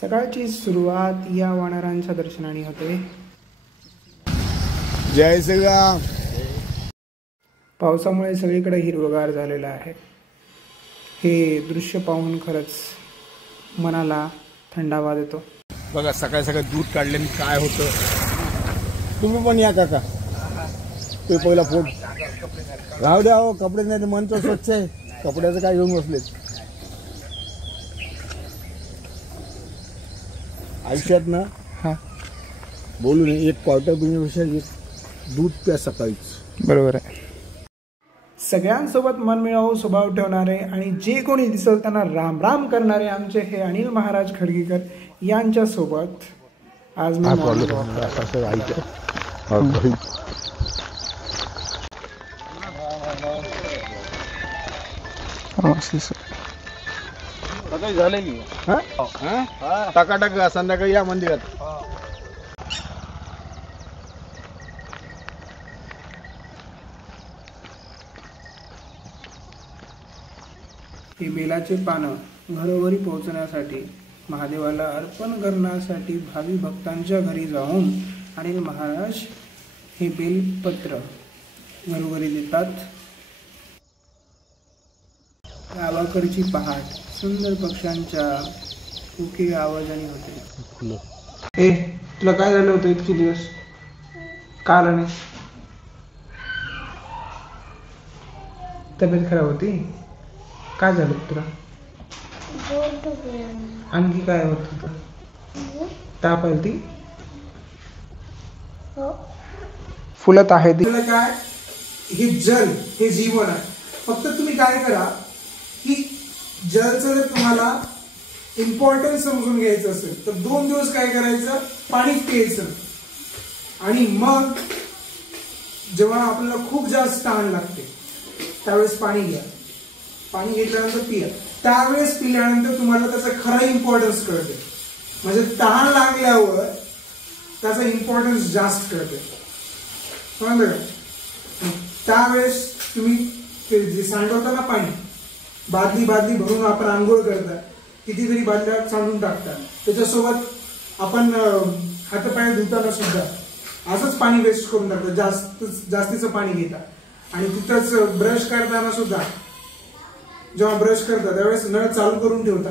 सकाळची सुरुवात या वानरांच्या दर्शनाने होते। जय श्रीराम। पावसामुळे सगळीकडे हिरवगार झालेलं आहे। हे दृश्य पाहून खरंच मनाला थंडावा देतो। बघा सकाळ सकाळ दूध काढल्याने काय होतं। तुम्ही पण या काका, ते पहिला फोट राहू द्या हो, कपडे नाही मन तर स्वच्छ आहे, कपड्याचं काय घेऊन बसलेत। आयुष्यात ना बोलू नये, एक क्वार्टर पिण्यापेक्षा एक दूध प्या सकाळीच। बरोबर आहे। सगळ्यांसोबत मनमिळावू स्वभाव ठेवणारे आणि जे कोणी दिसल त्यांना राम राम करणारे आमचे हे अनिल महाराज खडगीकर यांच्या सोबत आज मी झालेली टकाटक संध्याकाळी या मंदिरात। ही बेलाचे पानं घरोघरी पोहोचण्यासाठी, महादेवाला अर्पण करण्यासाठी भावी भक्तांच्या घरी जाऊन अनिल महाराज हे बेलपत्र घरोघरी देतात। गावाकडची पहाट सुंदर पक्ष्यांच्या कोकिळ आवाजाने होते। ए तुला काय झालं होतं इतके दिवस? काल आणि तब्येत खराब होती? काय झालं तुला? आणखी काय होत होतं? ताप आलती? फुलत आहे काय? हे जल हे जीवन आहे। फक्त तुम्ही काय करा की जलचं जर तुम्हाला इम्पॉर्टन्स समजून घ्यायचं असेल तर 2 दिवस काय करायचं, पाणीच प्यायचं। आणि मग जेव्हा आपल्याला खूप जास्त तहान लागते त्यावेळेस पाणी घ्या, पाणी घेतल्यानंतर पिया। त्यावेळेस पिल्यानंतर तुम्हाला त्याचा खरा इम्पॉर्टन्स कळते, म्हणजे तहान लागल्यावर त्याचा इम्पॉर्टन्स जास्त कळते, समजलं का? त्यावेळेस तुम्ही ते जे सांडवता ना पाणी, बादली भरून आपण आंघोळ करता, कितीतरी बादल्या सांडून टाकतात, त्याच्यासोबत आपण हातपाय धुताना सुद्धा असंच पाणी वेस्ट करून टाकतात, जास्तीचं पाणी घेता। आणि तिथंच ब्रश करताना सुद्धा जेव्हा ब्रश करता त्यावेळेस नळ चालू करून ठेवता।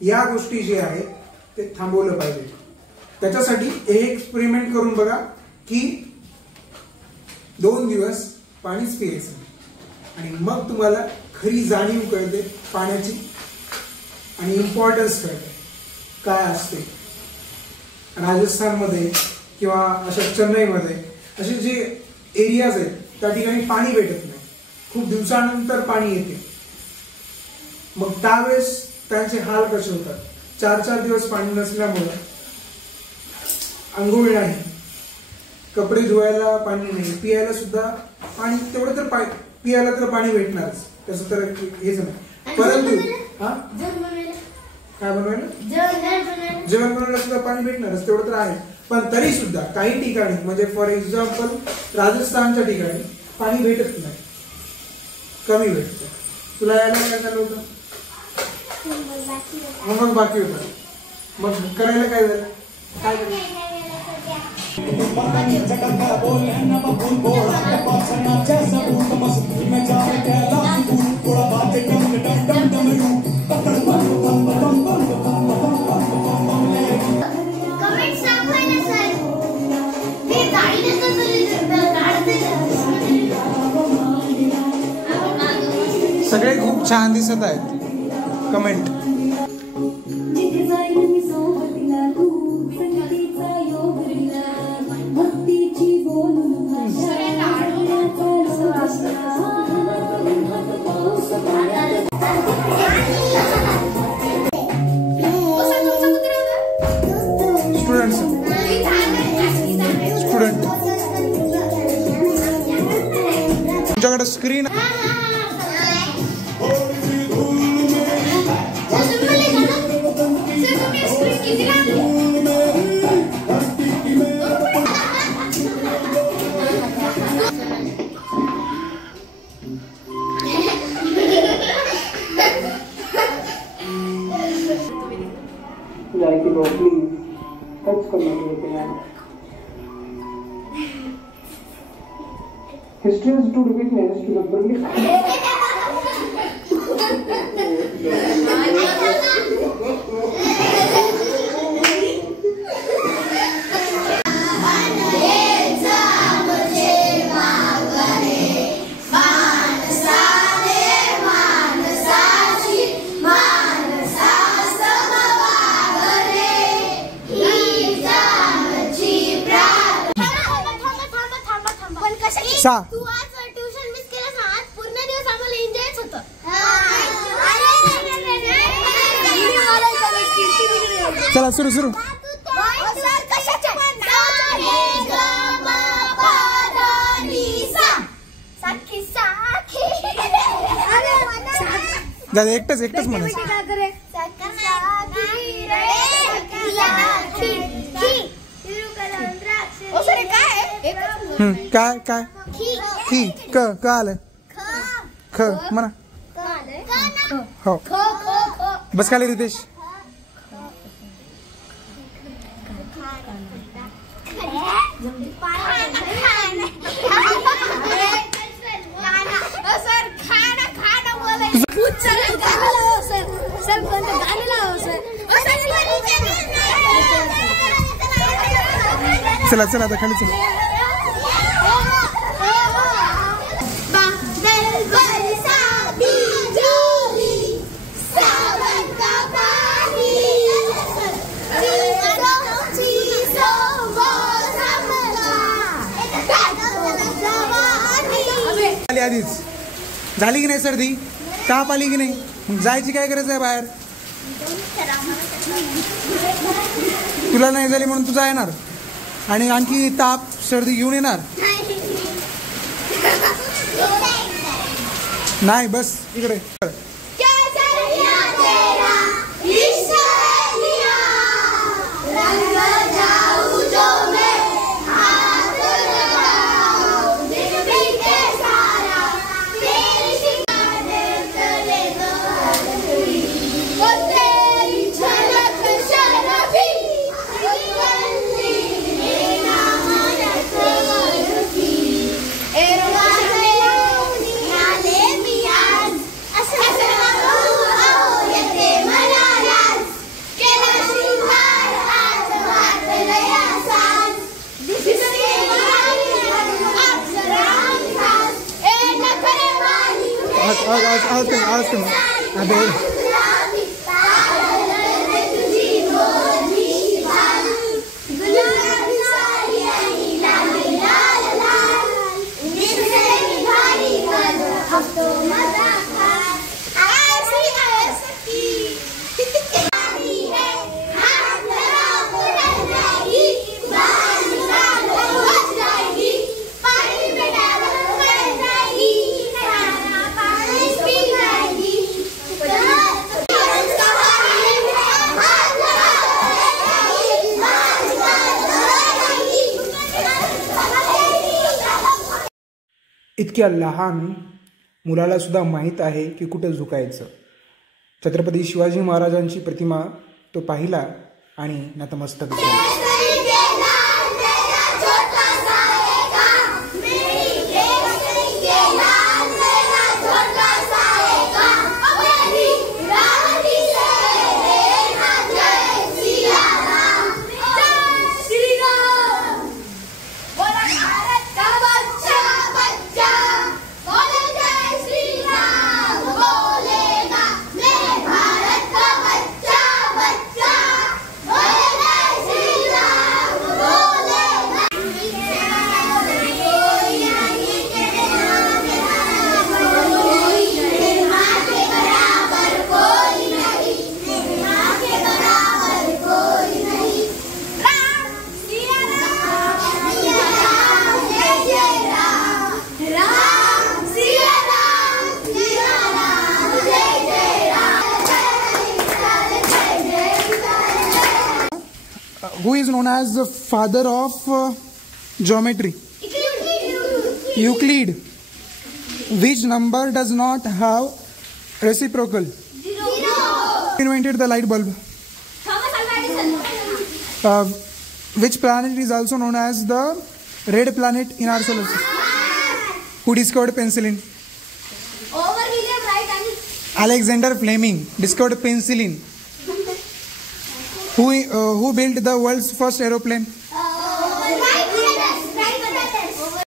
या गोष्टी जे आहेत ते थांबवलं पाहिजे। त्याच्यासाठी हे एक्सपेरिमेंट करून बघा की 2 दिवस पाणीच प्यायचं आणि मग तुम्हाला खरी जाणीव कळते पाण्याची आणि इम्पॉर्टन्स कळते काय असते। राजस्थानमध्ये किंवा अशा चेन्नईमध्ये असे जे एरियाज आहेत त्या ठिकाणी पाणी भेटत नाही, खूप दिवसानंतर पाणी येते। मग त्यावेळेस त्यांचे हाल कसे होतात, 4-4 दिवस पाणी नसल्यामुळे आंघोळ नाही, कपडे धुवायला पाणी नाही, पियायला सुद्धा पाणी तेवढं तर पियायला तर पाणी भेटणारच, त्याचं तर हेच नाही। परंतु काय बनवायला, जेवण बनवायला सुद्धा पाणी भेटणारच, तेवढं तर आहे। पण तरी सुद्धा काही ठिकाणी, म्हणजे फॉर एक्झाम्पल राजस्थानच्या ठिकाणी पाणी भेटत नाही, कमी भेटतं। तुला यायला काय झालं होतं? मग बाकी होतं, मग करायला काय झालं? काय करायचं? सगळे खूप छान दिसत आहेत, कमेंट। स्टुडंट तुमच्याकडे स्क्रीन जाए कि तो प्लीज टच करना चाहिए। History is to repeat history तू आज ट्युशन मिस केलं ना, आज पूर्ण दिवस आम्हाला एन्जॉयच होतं. चला सुरू सुरू. एकटच म्हणायचं. काय काय खी क आलं ख म्हणा. हो बस खाली रितेश. चला चला आता खाली चला. आधीच झाली की नाही सर्दी, ताप आली की नाही, मग जायची काय गरज आहे बाहेर. तुला नाही झाली म्हणून तू येणार आणि आणखी ताप सर्दी घेऊन येणार नाही. बस इकडे. इतक्या लहान मुलाला सुद्धा माहीत आहे की कुठं झुकायचं. छत्रपती शिवाजी महाराजांची प्रतिमा तो पाहिला आणि नतमस्तक झाला. Who is known as the father of geometry? Euclid. Which number does not have reciprocal? 0. Invented the light bulb? Thomas Alva Edison. Which planet is also known as the red planet in our solar system? Who discovered penicillin? Over William Wright and Alexander Fleming discovered penicillin. Who built the world's first aeroplane?